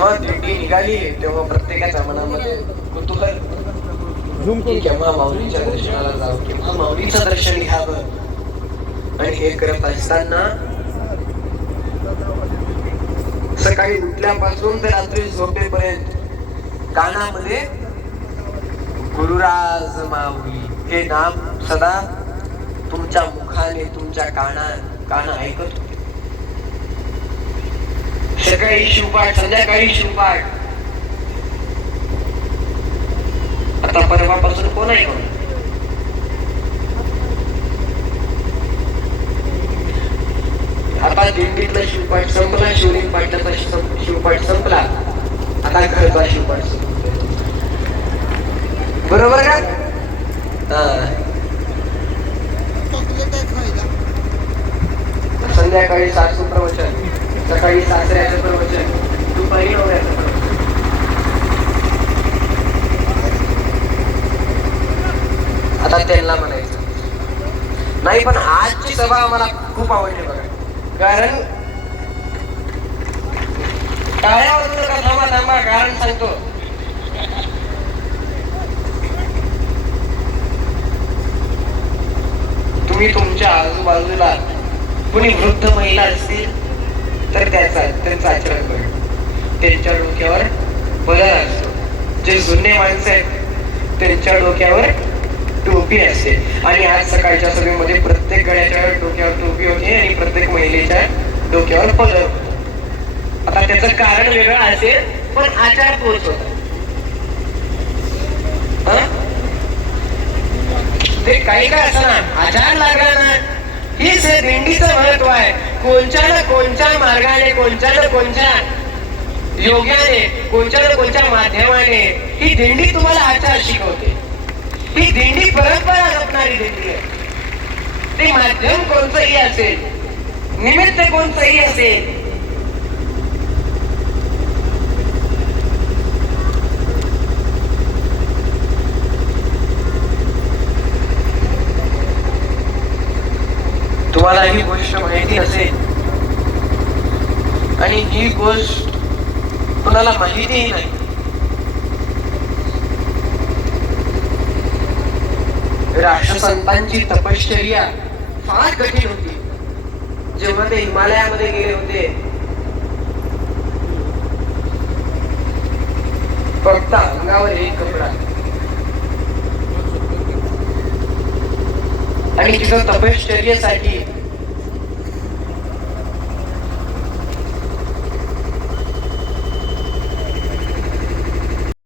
जेव्हा दिंडी निघाली तेव्हा प्रत्येकाच्या मनामध्ये कुतूहल, केव्हा माऊलीच्या दर्शनाला जावं, केव्हा माऊलीचं दर्शन घ्यावं. आणि हे करत असताना सकाळी उठल्यापासून ते रात्री झोपेपर्यंत कानामध्ये गुरुराज माऊली हे नाम सदा तुमच्या मुखाने, तुमच्या कान ऐकत होते. सकाळी शिवपाठ, संध्याकाळी शिवपाठ. आता परवापासून कोण ऐकून? आता दिंडीतला शिवपाठ संपला, शिवलिंग पाटलाचा शिवपाठ संपला, आता घरचा शिवपाठ संपला. बरोबर का? संध्याकाळी सासू प्रवचन, सकाळी सासऱ्याचं प्रवचन, दुपारी नवऱ्याचं प्रवचन. आता त्यांना म्हणायचं नाही, पण आजची सभा मला खूप आवडली बघा. कारण टाळ्या वाजवू नका, थांबा थांबा, कारण सांगतो. तुम्ही तुमच्या आजूबाजूला कुणी वृद्ध महिला असतील तर त्यांचं आचरण करा. त्यांच्या डोक्यावर बदल असतो. जे जुने माणसं आहेत त्यांच्या डोक्यावर टोपी असते. आणि आज सकाळच्या सभेमध्ये प्रत्येक गड्याच्या डोक्यावर टोपी होती आणि प्रत्येक महिलेच्या डोक्यावर पदर होता. आता त्याचं कारण वेगळं असेल, पण आचार तोच होता. ते काही काय असं ना, आचार लागला ना, हीच हे दिंडीचं महत्व आहे. कोणत्या ना कोणत्या मार्गाने, कोणत्या ना कोणत्या योग्याने, कोणत्या ना कोणत्या माध्यमाने ही दिंडी तुम्हाला आचार शिकवते. ही दिंडी परंपरा जपणारी दिंडी आहे. ते माध्यम कोणतंही असेल, निमित्त कोणतंही असेल, तुम्हाला ही गोष्ट माहिती असेल आणि ही गोष्ट कुणाला माहितीही नाही. राष्ट्रसंतांची तपश्चर्या फार कठीण होती. जेव्हा ते हिमालयामध्ये गेले होते, फक्त अंगावर एक कपडा आणि तिथं तपश्चर्येसाठी